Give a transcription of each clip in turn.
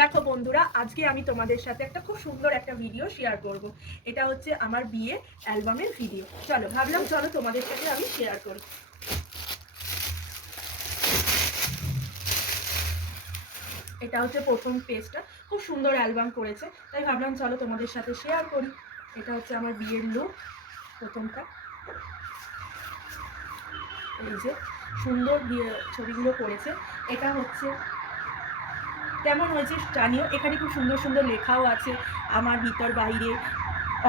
দেখো বন্ধুরা, আজকে আমি তোমাদের সাথে একটা খুব সুন্দর একটা ভিডিও শেয়ার করব। এটা হচ্ছে আমার বিয়ে অ্যালবামের ভিডিও। ভাবলাম তোমাদের সাথে আমি শেয়ার করি। এটা হচ্ছে প্রথম পেজটা, খুব সুন্দর অ্যালবাম করেছে, তাই ভাবলাম চলো তোমাদের সাথে শেয়ার করি। এটা হচ্ছে আমার বিয়ের লুক, প্রথমটা। এই যে সুন্দর ছবিগুলো করেছে। এটা হচ্ছে কেমন হয়েছে জানিও। এখানে খুব সুন্দর সুন্দর লেখাও আছে, আমার ভিতর বাইরে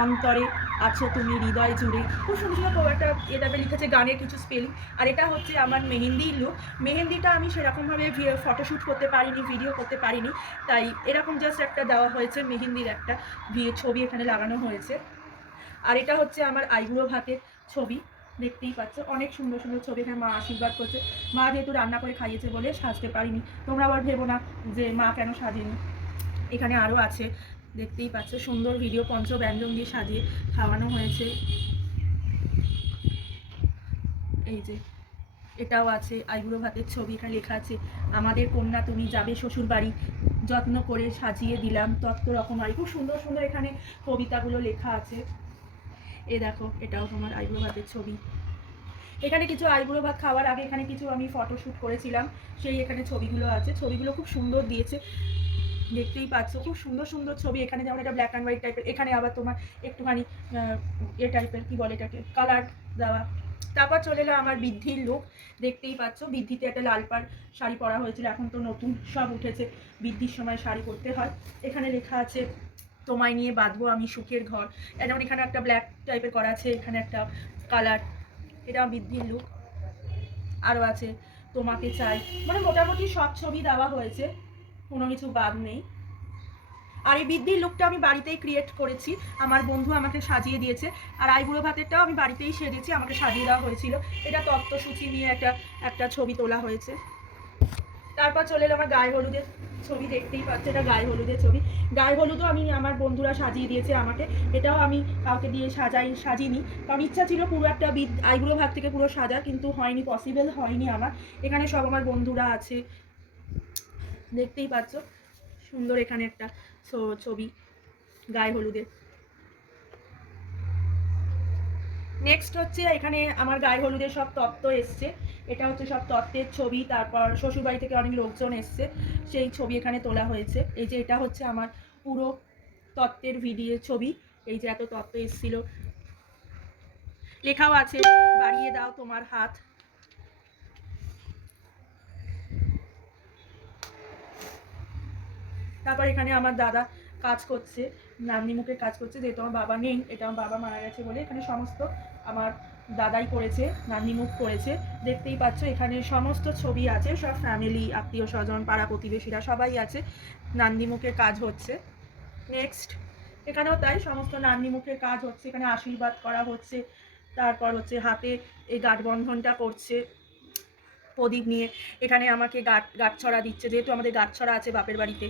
অন্তরে আছো তুমি হৃদয় জুড়ে। খুব সুন্দর সুন্দর একটা এটাতে লিখেছে গানের কিছু স্পেলিং। আর এটা হচ্ছে আমার মেহেন্দির লুক। মেহেন্দিটা আমি সেরকমভাবে ফটোশ্যুট করতে পারিনি, ভিডিও করতে পারিনি, তাই এরকম জাস্ট একটা দেওয়া হয়েছে, মেহেন্দির একটা ছবি এখানে লাগানো হয়েছে। আর এটা হচ্ছে আমার আইবুড়ো ভাতের ছবি, দেখতেই পাচ্ছ অনেক সুন্দর সুন্দর ছবি। এখানে মা আশীর্বাদ করছে। মা যেহেতু রান্না করে খাইয়েছে বলে সাজতে পারিনি, তোমরা আবার ভেবো না যে মা কেন সাজেনি। এখানে আরও আছে, দেখতেই পাচ্ছ সুন্দর ভিডিও, পঞ্চব্যঞ্জন দিয়ে সাজিয়ে খাওয়ানো হয়েছে। এই যে এটাও আছে আইবুড়ো ভাতের ছবি। এখানে লেখা আছে আমাদের কন্যা তুমি যাবে শ্বশুর বাড়ি, যত্ন করে সাজিয়ে দিলাম তত্ত্ব রকমারি। খুব সুন্দর সুন্দর এখানে কবিতাগুলো লেখা আছে। এ দেখো এটাও তোমার আইবুড়ো ভাতের ছবি। এখানে কিছু আইবুড়ো ভাত খাওয়ার আগে এখানে কিছু আমি ফটোশ্যুট করেছিলাম, সেই এখানে ছবিগুলো আছে। ছবিগুলো খুব সুন্দর দিয়েছে, দেখতেই পাচ্ছ খুব সুন্দর সুন্দর ছবি। এখানে যেমন এটা ব্ল্যাক অ্যান্ড হোয়াইট টাইপের, এখানে আবার তোমার একটুখানি এ টাইপের, কী বলে এটাকে, কালার দেওয়া। তারপর চলে এলো আমার বৃদ্ধির লুক, দেখতেই পাচ্ছ বৃদ্ধিতে একটা লাল পাড় শাড়ি পরা হয়েছিল, এখন তো নতুন সব উঠেছে, বৃদ্ধির সময় শাড়ি পরতে হয়। এখানে লেখা আছে তোমায় নিয়ে বাঁধবো আমি সুখের ঘর। যেমন এখানে একটা ব্ল্যাক টাইপের করা আছে, এখানে একটা কালার। এটা বৃদ্ধির লুক। আরও আছে তোমাকে চাই। মানে মোটামুটি সব ছবি দেওয়া হয়েছে, কোনো কিছু বাদ নেই। আর এই বৃদ্ধির লুকটা আমি বাড়িতেই ক্রিয়েট করেছি, আমার বন্ধু আমাকে সাজিয়ে দিয়েছে। আর আইবুড়ো ভাতেরটাও আমি বাড়িতেই সেজেছি, আমাকে সাজিয়ে দেওয়া হয়েছিল। এটা তত্ত্বসূচি নিয়ে একটা একটা ছবি তোলা হয়েছে। তারপর চলে এলো আমার গায়ে হলুদের ছবি, দেখতেই পাচ্ছে এটা গায়ে হলুদের ছবি। গায়ে হলুদও আমি আমার বন্ধুরা সাজিয়ে দিয়েছে আমাকে, এটাও আমি কাউকে দিয়ে সাজিনি, কারণ ইচ্ছা ছিল পুরো একটা আইবুড়ো ভাত থেকে পুরো সাজা, কিন্তু হয়নি, পসিবল হয়নি আমার। এখানে সব আমার বন্ধুরা আছে, দেখতেই পাচ্ছ সুন্দর এখানে একটা ছবি গায়ে হলুদের। নেক্সট হচ্ছে এখানে আমার গায়ে হলুদের সব তত্ত্ব এসছে, এটা হচ্ছে সব তত্ত্বের ছবি। তারপর শ্বশুরবাড়ি থেকে অনেক লোকজন এসছে, সেই ছবি এখানে তোলা হয়েছে। এই যে এটা হচ্ছে আমার পুরো তত্ত্বের ভিডিও ছবি। এই যে এত তত্ত্ব এসছিল, লেখাও আছে বাড়িয়ে দাও তোমার হাত। তারপর এখানে আমার দাদা কাজ করছে, নান্নিমুখের কাজ করছে, যেহেতু আমার বাবা নেই, এটা আমার বাবা মারা গেছে বলে এখানে সমস্ত আমার দাদাই করেছে, নান্নিমুখ করেছে। দেখতেই পাচ্ছ এখানে সমস্ত ছবি আছে, সব ফ্যামিলি, আত্মীয় স্বজন, পাড়া প্রতিবেশীরা সবাই আছে, নান্নিমুখের কাজ হচ্ছে। নেক্সট এখানেও তাই, সমস্ত নান্নিমুখের কাজ হচ্ছে, এখানে আশীর্বাদ করা হচ্ছে। তারপর হচ্ছে হাতে এই গাঁটবন্ধনটা করছে প্রদীপ নিয়ে। এখানে আমাকে গাঁটছড়া দিচ্ছে, যেহেতু আমাদের গাঁটছড়া আছে বাপের বাড়িতে।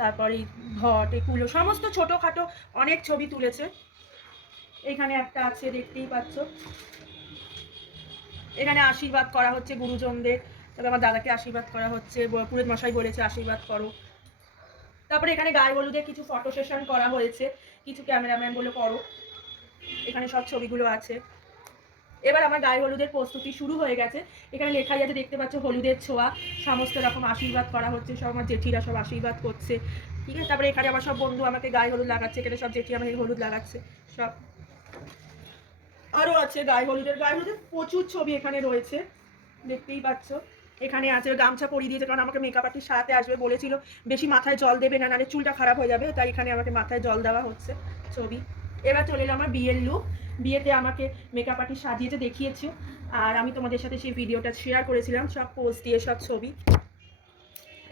তারপরে ঘট, এগুলো সমস্ত ছোটোখাটো অনেক ছবি তুলেছে। এখানে একটা আছে, দেখতেই পাচ্ছ। এখানে আশীর্বাদ করা হচ্ছে গুরুজনদের, তবে আমার দাদাকে আশীর্বাদ করা হচ্ছে, পুরোহিত মশাই বলেছে আশীর্বাদ করো। তারপরে এখানে গায়ে হলুদে কিছু ফটো সেশন করা হয়েছে, কিছু ক্যামেরাম্যান বলে করো। এখানে সব ছবিগুলো আছে। এবার আমার গায়ে হলুদের প্রস্তুতি শুরু হয়ে গেছে। এখানে লেখাই আছে, দেখতে পাচ্ছ হলুদের ছোঁয়া, সমস্ত রকম আশীর্বাদ করা হচ্ছে, সব আমার জেঠিরা সব আশীর্বাদ করছে, ঠিক আছে। তারপরে এখানে আমার সব বন্ধু আমাকে গায়ে হলুদ লাগাচ্ছে, এখানে সব জেঠি আমাকে হলুদ লাগাচ্ছে সব। আরও আছে গায়ে হলুদের প্রচুর ছবি এখানে রয়েছে, দেখতেই পাচ্ছ। এখানে আছে গামছা পরিয়ে দিয়েছে, কারণ আমাকে মেকআপ আর্টিস্ট সারাতে আসবে বলেছিল, বেশি মাথায় জল দেবে না, নাহলে চুলটা খারাপ হয়ে যাবে, তাই এখানে আমাকে মাথায় জল দেওয়া হচ্ছে ছবি। এবার চলে এলো আমার বিয়ের লুক। বিয়েতে আমাকে মেকআপ আর্টিস্ট সাজিয়েছে, দেখিয়েছি, আর আমি তোমাদের সাথে সেই ভিডিওটা শেয়ার করেছিলাম, সব পোস্ট দিয়ে সব ছবি।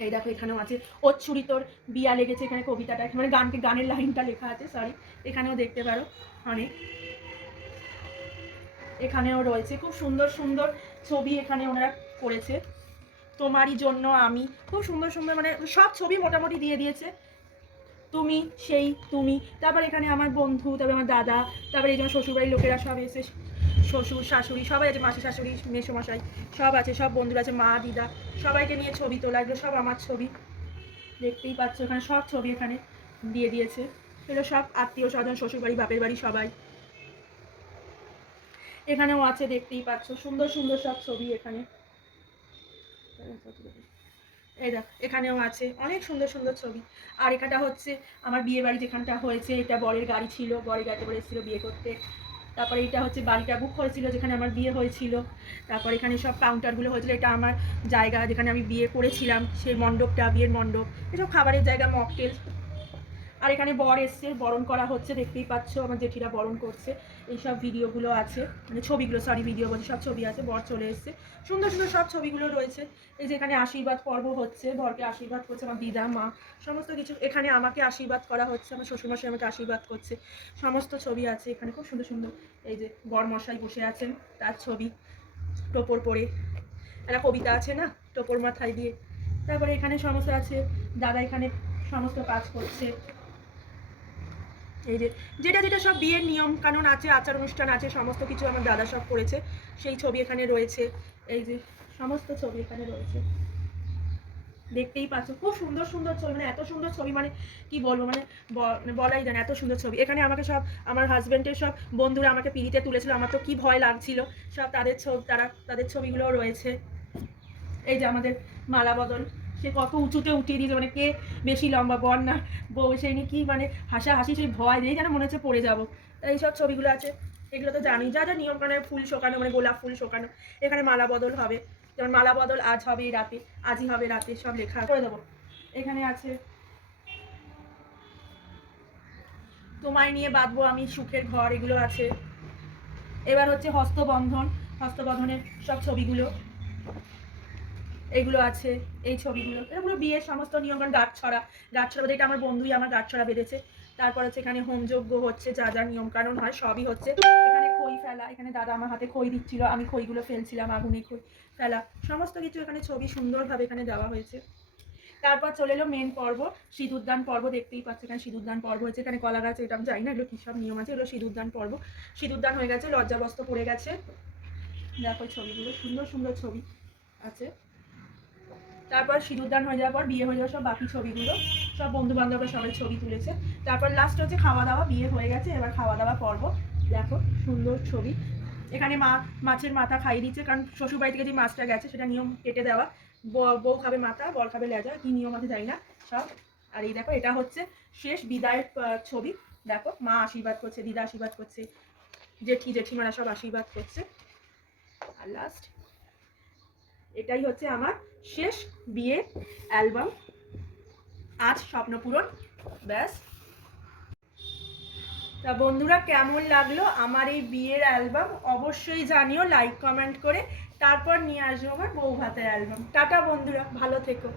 এই দেখো এখানেও আছে ওর ছুরি তোর বিয়া লেগেছে, এখানে কবিতাটা, মানে গানের লাইনটা লেখা আছে, সরি। এখানেও দেখতে পারো অনেক, এখানেও রয়েছে খুব সুন্দর সুন্দর ছবি এখানে ওনারা করেছে। তোমারই জন্য আমি, খুব সুন্দর সুন্দর, মানে সব ছবি মোটামুটি দিয়ে দিয়েছে। তুমি সেই তুমি, তারপর এখানে আমার বন্ধু, তারপর আমার দাদা, তারপরে এই জন্য শ্বশুরবাড়ির লোকেরা সব এসে, শ্বশুর শাশুড়ি সবাই আছে, মাসি শাশুড়ি মেসোমশাই সব আছে, সব বন্ধুরা আছে, মা দিদা, সবাইকে নিয়ে ছবি তোলা, এগুলো সব আমার ছবি। দেখতেই পাচ্ছ এখানে সব ছবি এখানে দিয়ে দিয়েছে। এগুলো সব আত্মীয় স্বজন, শ্বশুরবাড়ি, বাপের বাড়ি সবাই। এখানেও আছে দেখতেই পাচ্ছ সুন্দর সুন্দর সব ছবি এখানে। এই দেখ এখানেও আছে অনেক সুন্দর সুন্দর ছবি। আর এখানটা হচ্ছে আমার বিয়ে বাড়ি যেখানটা হয়েছে, এটা বরের গাড়ি ছিল, বরের গাড়িতে করে এসেছিল বিয়ে করতে। তারপরে এটা হচ্ছে বাড়িটা বুক হয়েছিল যেখানে আমার বিয়ে হয়েছিল। তারপর এখানে সব কাউন্টারগুলো হয়েছিল, এটা আমার জায়গা যেখানে আমি বিয়ে করেছিলাম, সেই মণ্ডপটা, বিয়ের মণ্ডপ, এসব খাবারের জায়গা, মকটেল। আর এখানে বর এসছে, বরণ করা হচ্ছে, দেখতেই পাচ্ছ আমার জেঠিরা বরণ করছে। এইসব ভিডিওগুলো আছে, মানে ছবিগুলো, সরি ভিডিও বলছি, সব ছবি আছে। বর চলে এসছে, সুন্দর সুন্দর সব ছবিগুলো রয়েছে। এই যে এখানে আশীর্বাদ পর্ব হচ্ছে, বরকে আশীর্বাদ করছে আমার দিদা, মা, সমস্ত কিছু। এখানে আমাকে আশীর্বাদ করা হচ্ছে, আমার শ্বশুরমশাই আমাকে আশীর্বাদ করছে, সমস্ত ছবি আছে এখানে খুব সুন্দর সুন্দর। এই যে বর মশাই বসে আছেন, তার ছবি, টোপর পরে, একটা কবিতা আছে না, টোপর মাথায় দিয়ে। তারপরে এখানে সমস্ত আছে, দাদা এখানে সমস্ত কাজ করছে। এই যে যেটা যেটা সব বিয়ের নিয়ম কানুন আছে, আচার অনুষ্ঠান আছে, সমস্ত কিছু আমার দাদা সব করেছে, সেই ছবি এখানে রয়েছে। এই যে সমস্ত ছবি এখানে রয়েছে, দেখতেই পাচ্ছ খুব সুন্দর সুন্দর ছবি, মানে এত সুন্দর ছবি, মানে কি বলবো, মানে বলাই যায় না, এত সুন্দর ছবি। এখানে আমাকে সব আমার হাজব্যান্ডের সব বন্ধুরা আমাকে পিড়িতে তুলেছিল, আমার তো কি ভয় লাগছিল, সব তাদের ছবি, তাদের ছবিগুলো রয়েছে। এই যে আমাদের মালা বদল, সে কত উঁচুতে উঠিয়ে দিয়েছে, মানে কে বেশি লম্বা, বর না বউ, সেই নিয়ে কি মানে হাসাহাসি, সেই ভয় নেই যেন মনে হচ্ছে পড়ে যাবো। এই সব ছবিগুলো আছে, এগুলো তো জানি, যা যা নিয়ম কানুন, ফুল শোকানো, মানে গোলাপ ফুল শোকানো। এখানে মালা বদল হবে, যেমন মালা বদল আজ হবে এই রাতে, আজই হবে রাতে, সব লেখা করে দেবো। এখানে আছে তোমায় নিয়ে বাঁধবো আমি সুখের ঘর, এগুলো আছে। এবার হচ্ছে হস্তবন্ধন, হস্তবন্ধনের সব ছবিগুলো, এগুলো আছে, এই ছবিগুলো, এটা পুরো বিয়ের সমস্ত নিয়মকানুন। গাঁটছড়া, গাঁটছড়া এটা আমার বন্ধুই আমার গাঁটছড়া বেঁধেছে। তারপর হচ্ছে এখানে হোমযজ্ঞ হচ্ছে, যা যা নিয়মকানুন হয় সবই হচ্ছে। এখানে খই ফেলা, এখানে দাদা আমার হাতে খই দিচ্ছিল, আমি খইগুলো ফেলছিলাম, আগুনে খই ফেলা, সমস্ত কিছু এখানে ছবি সুন্দরভাবে এখানে দেওয়া হয়েছে। তারপর চলে এলো মেন পর্ব, সিঁদুরদান পর্ব, দেখতেই পাচ্ছ এখানে সিঁদুরদান পর্ব হয়েছে। এখানে কলা গাছ, এটা আমি জানি না এগুলো কী সব নিয়ম আছে, এগুলো সিঁদুরদান পর্ব। সিঁদুরদান হয়ে গেছে, লজ্জাবস্ত্র পড়ে গেছে, দেখো ছবিগুলো সুন্দর সুন্দর ছবি আছে। তারপর সিঁদুরদান হয়ে যাওয়ার পর বিয়ে হয়ে যাওয়ার সব বাকি ছবিগুলো, সব বন্ধু বান্ধবরা সবাই ছবি তুলেছে। তারপর লাস্ট হচ্ছে খাওয়া দাওয়া, বিয়ে হয়ে গেছে, এবার খাওয়া দাওয়া পর্ব, দেখো সুন্দর ছবি। এখানে মা মাছের মাথা খাইয়ে দিচ্ছে, কারণ শ্বশুরবাড়ি থেকে যে মাছটা গেছে সেটা নিয়ম কেটে দেওয়া, বউ খাবে মাথা, বর খাবে লেজা, কী নিয়ম আছে জানি না সব। আর এই দেখো এটা হচ্ছে শেষ বিদায়ের ছবি, দেখো মা আশীর্বাদ করছে, দিদা আশীর্বাদ করছে, জেঠিমারা সব আশীর্বাদ করছে। আর লাস্ট এটাই হচ্ছে আমার শেষ বিয়ে অ্যালবাম, আজ স্বপ্ন পূরণ, ব্যাস। তা বন্ধুরা কেমন লাগলো আমার এই বিয়ের অ্যালবাম অবশ্যই জানিও লাইক কমেন্ট করে। তারপর নিয়ে আসবো আমার বউ ভাতের অ্যালবাম। টাটা বন্ধুরা, ভালো থেকো।